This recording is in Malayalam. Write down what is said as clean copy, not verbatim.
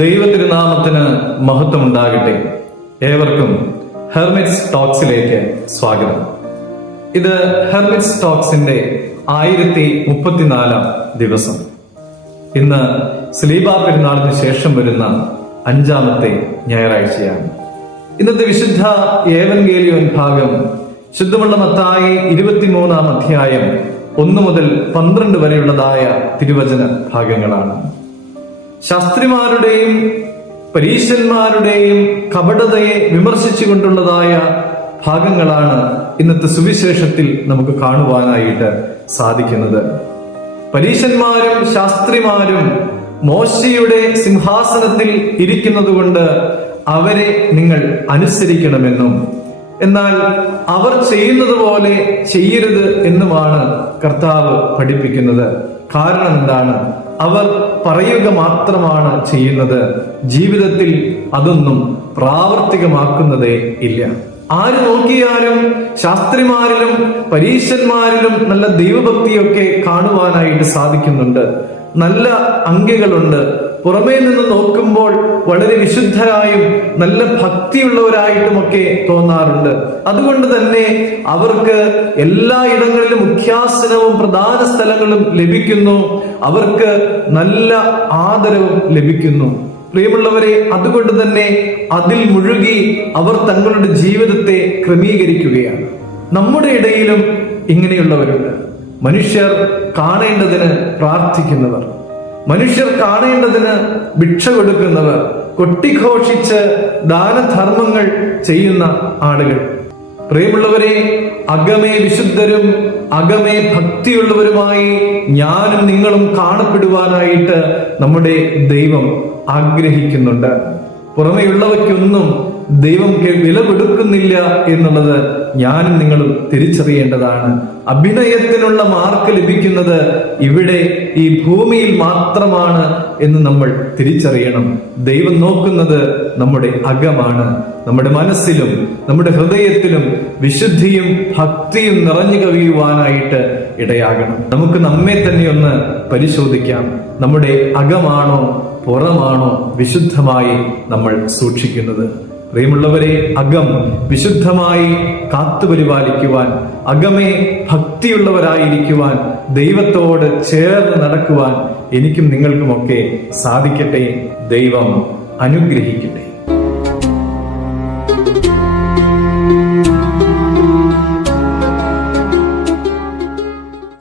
ദൈവതിരുനാമത്തിന് മഹത്വം ഉണ്ടാകട്ടെ. ഏവർക്കും ഹെർമിറ്റ്സ് ടോക്സിലേക്ക് സ്വാഗതം. ഇത് ഹെർമിറ്റ്സ് ടോക്സിന്റെ 1034 ദിവസം. ഇന്ന് സ്ലീബാ പെരുന്നാളിന് ശേഷം വരുന്ന 5ാമത്തെ ഞായറാഴ്ചയാണ്. ഇന്നത്തെ വിശുദ്ധ ഏവൻഗേലിയോൻ ഭാഗം ശുദ്ധമുള്ള മത്തായി 23-ാം അധ്യായം 1 മുതൽ 12 വരെയുള്ളതായ തിരുവചന ഭാഗങ്ങളാണ്. ശാസ്ത്രിമാരുടെയും പരീശന്മാരുടെയും കപടതയെ വിമർശിച്ചുകൊണ്ടുള്ളതായ ഭാഗങ്ങളാണ് ഇന്നത്തെ സുവിശേഷത്തിൽ നമുക്ക് കാണുവാനായിട്ട് സാധിക്കുന്നത്. പരീശന്മാരും ശാസ്ത്രിമാരും മോശയുടെ സിംഹാസനത്തിൽ ഇരിക്കുന്നത് കൊണ്ട് അവരെ നിങ്ങൾ അനുസരിക്കണമെന്നും, എന്നാൽ അവർ ചെയ്യുന്നത് പോലെ ചെയ്യരുത് എന്നുമാണ് കർത്താവ് പഠിപ്പിക്കുന്നത്. കാരണം എന്താണ്? അവർ പറയുക മാത്രമാണ് ചെയ്യുന്നത്, ജീവിതത്തിൽ അതൊന്നും പ്രാവർത്തികമാക്കുന്നതേ ഇല്ല. ആര് നോക്കിയാലും ശാസ്ത്രിമാരിലും പരീശന്മാരിലും നല്ല ദൈവഭക്തിയൊക്കെ കാണുവാനായിട്ട് സാധിക്കുന്നുണ്ട്. നല്ല അങ്കികളുണ്ട്. പുറമേ നിന്ന് നോക്കുമ്പോൾ വളരെ വിശുദ്ധരായും നല്ല ഭക്തിയുള്ളവരായിട്ടുമൊക്കെ തോന്നാറുണ്ട്. അതുകൊണ്ട് തന്നെ അവർക്ക് എല്ലായിടങ്ങളിലും മുഖ്യാസനവും പ്രധാന സ്ഥലങ്ങളും ലഭിക്കുന്നു. അവർക്ക് നല്ല ആദരവും ലഭിക്കുന്നു. പ്രിയമുള്ളവരെ, അതുകൊണ്ട് തന്നെ അതിൽ മുഴുകി അവർ തങ്ങളുടെ ജീവിതത്തെ ക്രമീകരിക്കുകയാണ്. നമ്മുടെ ഇടയിലും ഇങ്ങനെയുള്ളവരുണ്ട്. മനുഷ്യർ കാണേണ്ടതിന് പ്രാർത്ഥിക്കുന്നവർ, മനുഷ്യർ കാണേണ്ടതിന് ഭിക്ഷ കൊടുക്കുന്നവർ, കൊട്ടിഘോഷിച്ച് ദാനധർമ്മങ്ങൾ ചെയ്യുന്ന ആളുകൾ. പ്രിയമുള്ളവരെ, അകമേ വിശുദ്ധരും അകമേ ഭക്തിയുള്ളവരുമായി ഞാനും നിങ്ങളും കാണപ്പെടുവാനായിട്ട് നമ്മുടെ ദൈവം ആഗ്രഹിക്കുന്നുണ്ട്. പുറമെയുള്ളവയ്ക്കൊന്നും ദൈവം വില കൊടുക്കുന്നില്ല എന്നുള്ളത് ഞാനും നിങ്ങളും തിരിച്ചറിയേണ്ടതാണ്. അഭിനയത്തിനുള്ള മാർക്ക് ലഭിക്കുന്നത് ഇവിടെ ഈ ഭൂമിയിൽ മാത്രമാണ് എന്ന് നമ്മൾ തിരിച്ചറിയണം. ദൈവം നോക്കുന്നത് നമ്മുടെ അകമാണ്. നമ്മുടെ മനസ്സിലും നമ്മുടെ ഹൃദയത്തിലും വിശുദ്ധിയും ഭക്തിയും നിറഞ്ഞു കവിയുവാനായിട്ട് ഇടയാകണം. നമുക്ക് നമ്മെ തന്നെ ഒന്ന് പരിശോധിക്കാം. നമ്മുടെ അകമാണോ പുറമാണോ വിശുദ്ധമായി നമ്മൾ സൂക്ഷിക്കുന്നത്? പ്രിയമുള്ളവരെ, അകം വിശുദ്ധമായി കാത്തുപരിപാലിക്കുവാൻ, അകമേ ഭക്തിയുള്ളവരായിരിക്കുവാൻ, ദൈവത്തോട് ചേർന്ന് നടക്കുവാൻ എനിക്കും നിങ്ങൾക്കുമൊക്കെ സാധിക്കട്ടെ. ദൈവം അനുഗ്രഹിക്കട്ടെ.